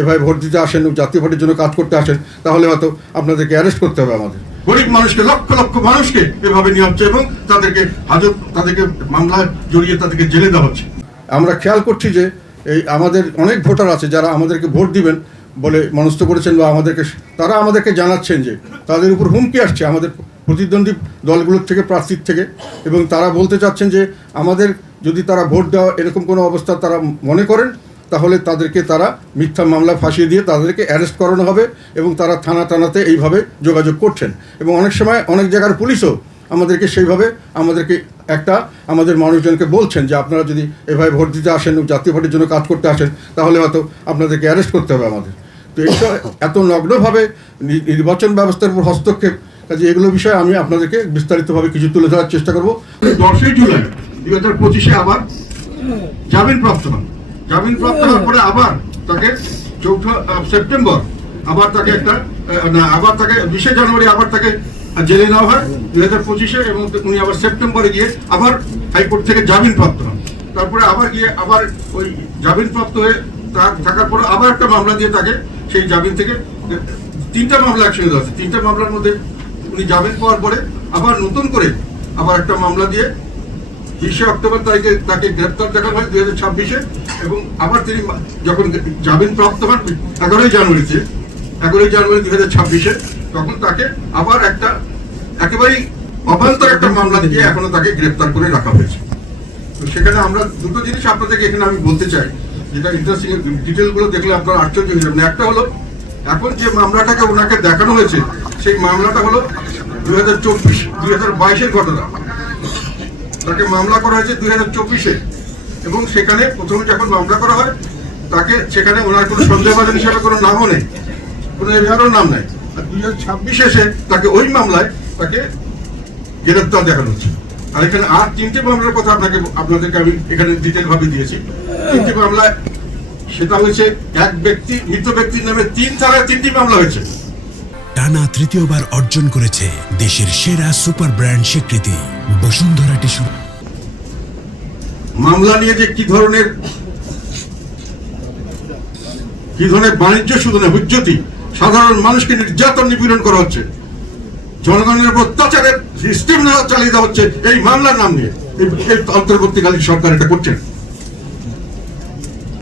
এভাবে ভোট দিতে আসেন, জাতীয় পার্টির জন্য কাজ করতে আসেন, তাহলে হয়তো আপনাদেরকে অ্যারেস্ট করতে হবে। আমাদের গরিব মানুষকে, লক্ষ লক্ষ মানুষকে এভাবে নিয়ে হচ্ছে এবং তাদেরকে মামলায় জড়িয়ে তাদেরকে জেলে দেওয়া হচ্ছে। আমরা খেয়াল করছি যে এই আমাদের অনেক ভোটার আছে যারা আমাদেরকে ভোট দিবেন বলে মনস্থ করেছেন বা তারা আমাদেরকে জানাচ্ছেন যে তাদের উপর হুমকি আসছে আমাদের প্রতিদ্বন্দ্বী দলগুলোর থেকে, প্রার্থীর থেকে, এবং তারা বলতে চাচ্ছেন যে আমাদের যদি তারা ভোট দেওয়া এরকম কোনো অবস্থা তারা মনে করেন তাহলে তাদেরকে তারা মিথ্যা মামলা ফাঁসিয়ে দিয়ে তাদেরকে অ্যারেস্ট করানো হবে এবং তারা থানাতে এইভাবে যোগাযোগ করছেন। এবং অনেক সময় অনেক জায়গার পুলিশও আমাদেরকে সেইভাবে আমাদের মানুষজনকে বলছেন যে আপনারা যদি এভাবে ভোট দিতে আসেন, জাতীয় পার্টির জন্য কাজ করতে আসেন, তাহলে হয়তো আপনাদেরকে অ্যারেস্ট করতে হবে আমাদের। তো এইসব এত নগ্নভাবে নির্বাচন ব্যবস্থার উপর হস্তক্ষেপ, কাজে এগুলো বিষয়ে আমি আপনাদেরকে বিস্তারিতভাবে কিছু তুলে ধরার চেষ্টা করব। 10 জুলাই 2025 আবার জামিনপ্রাপ্ত হন। জামিনপ্রাপ্ত হওয়ার পরে আবার তাকে 4 সেপ্টেম্বর আবার তাকে 20 জানুয়ারি আবার তাকে জেলে নেওয়া হয় 2025-এ, এবং উনি আবার সেপ্টেম্বরে গিয়ে আবার হাইকোর্ট থেকে জামিনপ্রাপ্ত হন। তারপরে আবার গিয়ে আবার ওই জামিনপ্রাপ্ত হয়ে থাকার পরে আবার একটা মামলা দিয়ে তাকে সেই জামিন থেকে 3টা মামলা একসঙ্গে দেওয়া হচ্ছে। 3টা মামলার মধ্যে উনি জামিন পাওয়ার পরে আবার নতুন করে আবার একটা মামলা দিয়ে 20 অক্টোবর তারিখে তাকে গ্রেপ্তার দেখানো হয় 2026-এ, এবং আবার তিনি যখন জামিন প্রাপ্ত হন 11 জানুয়ারি 2026-এ, তখন তাকে আবার একেবারেই অবান্তর একটা মামলা দিয়ে এখনো তাকে গ্রেপ্তার করে রাখা হয়েছে। তো সেখানে আমরা দুটো জিনিস আপনাদেরকে এখানে আমি বলতে চাই, যেটা ইন্টারেস্টিং, ডিটেলগুলো দেখলে আপনারা আশ্চর্য হয়ে যাবেন। একটা হলো, এখন যে মামলাটাকে ওনাকে দেখানো হয়েছে সেই মামলাটা হলো 2022-এর ঘটনা। তাকে মামলা করা হয়েছে 2024-এ, এবং সেখানে প্রথমে যখন মামলা করা হয় তাকে সেখানে ওনার কোনো সন্দেহভাজন হিসাবে কোনো নামও নেই, কোনো এজাহারও নাম নেই। আর 2026-এ এসে তাকে ওই মামলায় তাকে গ্রেপ্তার দেখানো হচ্ছে। আর এখানে আর 3টে মামলার কথা আপনাদেরকে আমি এখানে ডিটেল ভাবে দিয়েছি। 3টি মামলায় সেটা হয়েছে মৃত ব্যক্তির নামে 3 ধারায় 3টি মামলা হয়েছে। টানা তৃতীয়বার অর্জন করেছে দেশের সেরা সুপার ব্র্যান্ড স্বীকৃতি বসুন্ধরা টিস্যু। মামলা নিয়ে যে কি ধরনের বাণিজ্য শোধনে হুজ্জতি, সাধারণ মানুষকে নির্যাতন নিপীড়ন করা হচ্ছে, জনগণের উপর অত্যাচারের সিস্টেম চালিয়ে দেওয়া হচ্ছে এই মামলার নাম নিয়ে। এই অন্তর্বর্তীকালীন সরকার এটা করছেন।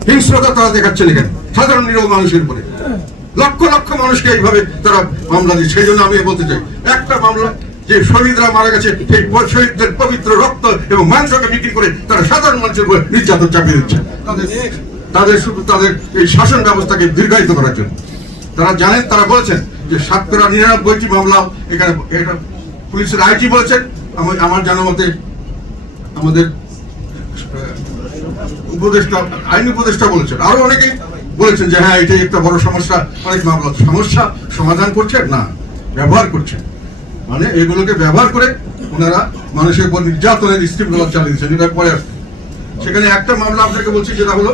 হিংস্রতা তারা দেখাচ্ছেন এখানে সাধারণ নিরীহ মানুষের উপরে। লক্ষ লক্ষ মানুষকে এইভাবে তারা মামলা দিচ্ছে। সেই জন্য আমি বলতে চাই, একটা মামলা যে শহীদরা মারা গেছে, সেই শহীদদের পবিত্র রক্ত এবং মাংসকে বিক্রি করে তারা সাধারণ মানুষের উপর নির্যাতন চাপিয়ে দিচ্ছে তাদের এই শাসন ব্যবস্থাকে দীর্ঘায়িত করার জন্য। তারা জানেন, তারা বলেছেন যে 99টি মামলা এখানে পুলিশের আইজি বলেছেন, আমার জানা মতে আমাদের আইন উপদেষ্টা বলেছেন, আরো অনেকেই বলেছেন যে হ্যাঁ এটাই একটা বড় সমস্যা, অনেক মামলা সমস্যা সমাধান করছেন না, ব্যবহার করছেন। মানে এগুলোকে ব্যবহার করে ওনারা মানুষের উপর নির্যাতনের স্ক্রিপ্ট চালিয়ে দিচ্ছেন। এটা পরে আসছে। সেখানে একটা মামলা আপনাকে বলছি, যেটা হলো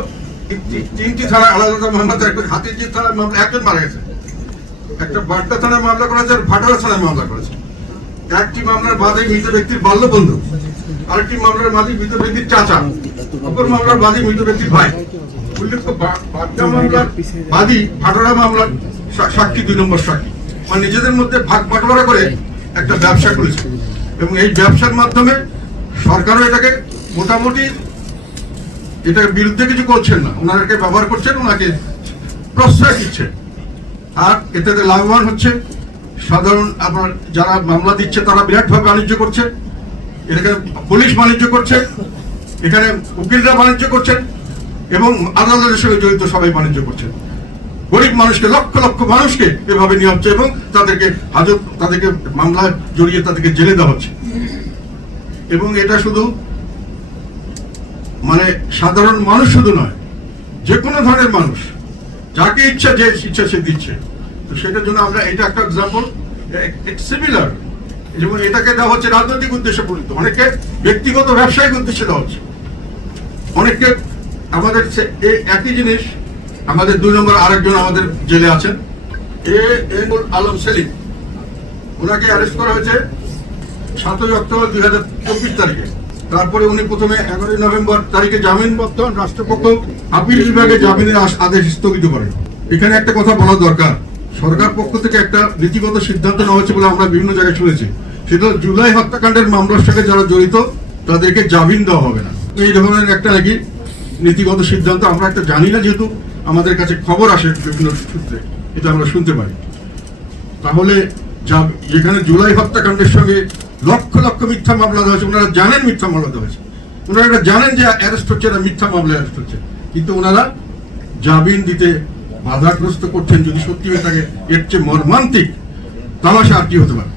3টি থানায় আলাদা মামলা। হাতিঝিল থানায় মামলা, একজন মারা গেছে। একটা বাড্ডা থানায় মামলা করেছে আর ভাটারা থানায় মামলা করেছে। একটি মামলার বাদী মৃত ব্যক্তির বাল্য বন্ধু, আরেকটি মামলার বাদী মৃত ব্যক্তির চাচা, অপর মামলার বাদী মৃত ব্যক্তির ভাই। উল্লেখ্য, বাড্ডা মামলার বাদী ভাটারা মামলার সাক্ষী 2 নম্বর সাক্ষী। মানে নিজেদের মধ্যে ভাগ বাটোয়ারা করে একটা ব্যবসা করেছে, এবং এই ব্যবসার মাধ্যমে সরকারও এটাকে মোটামুটি এটার বিরুদ্ধে কিছু করছেন না, ওনাকে ব্যবহার করছেন, ওনাকে প্রশ্রয় দিচ্ছেন, আর এতে লাভবান হচ্ছে সাধারণ আপনার যারা মামলা দিচ্ছে তারা বিরাটভাবে বাণিজ্য করছে। এখানে পুলিশ বাণিজ্য করছে, এখানে উকিলরা বাণিজ্য করছেন, এবং আদালতের সঙ্গে জড়িত সবাই বাণিজ্য করছেন। গরিব মানুষকে, লক্ষ লক্ষ মানুষকে এভাবে নিয়ে হচ্ছে এবং তাদেরকে মামলায় জড়িয়ে তাদেরকে জেলে দেওয়া হচ্ছে। এবং এটা শুধু মানে সাধারণ মানুষ শুধু নয়, যে কোনো ধরনের মানুষ, যাকে ইচ্ছা যে ইচ্ছা সে দিচ্ছে। তো সেটার জন্য আমরা এটা একটা এক্সাম্পল সিমিলার, যেমন এটাকে দেওয়া হচ্ছে রাজনৈতিক উদ্দেশ্যে পরিণত, অনেকে ব্যক্তিগত ব্যবসায়িক উদ্দেশ্যে দেওয়া হচ্ছে, অনেকে আমাদের একই জিনিস। আমাদের 2 নম্বর আরেকজন আমাদের জেলে আছেন, এমুল আলম সেলিম। ওনাকে অ্যারেস্ট করা হয়েছে 7 অক্টোবর 2024 তারিখে। তারপরে উনি প্রথমে 11 নভেম্বর তারিখে জামিন প্রাপ্ত হন। রাষ্ট্রপক্ষ আপিল বিভাগে জামিনের আদেশ স্থগিত করেন। এখানে একটা কথা বলা দরকার, সরকার পক্ষ থেকে একটা নীতিগত সিদ্ধান্ত নেওয়া হয়েছে বলে আমরা বিভিন্ন জায়গায় শুনেছি, সেটা হলো জুলাই হত্যাকাণ্ডের মামলার সঙ্গে যারা জড়িত তাদেরকে জামিন দেওয়া হবে না। এই ধরনের একটা নাকি নীতিগত সিদ্ধান্ত আমরা একটা জানি না, যেহেতু আমাদের কাছে খবর আসে বিভিন্ন সূত্রে, এটা আমরা শুনতে পাই। তাহলে যেখানে জুলাই হত্যাকাণ্ডের সঙ্গে লক্ষ লক্ষ মিথ্যা মামলা দেওয়া হয়েছে, ওনারা জানেন মিথ্যা মামলা দেওয়া হয়েছে, ওনারা এটা জানেন যে অ্যারেস্ট হচ্ছে, না মিথ্যা মামলা অ্যারেস্ট হচ্ছে, কিন্তু ওনারা জামিন দিতে বাধাগ্রস্ত করছেন। যদি সত্যি হয়ে থাকে এর চেয়ে মর্মান্তিক তামাশা আর কি হতে পারে।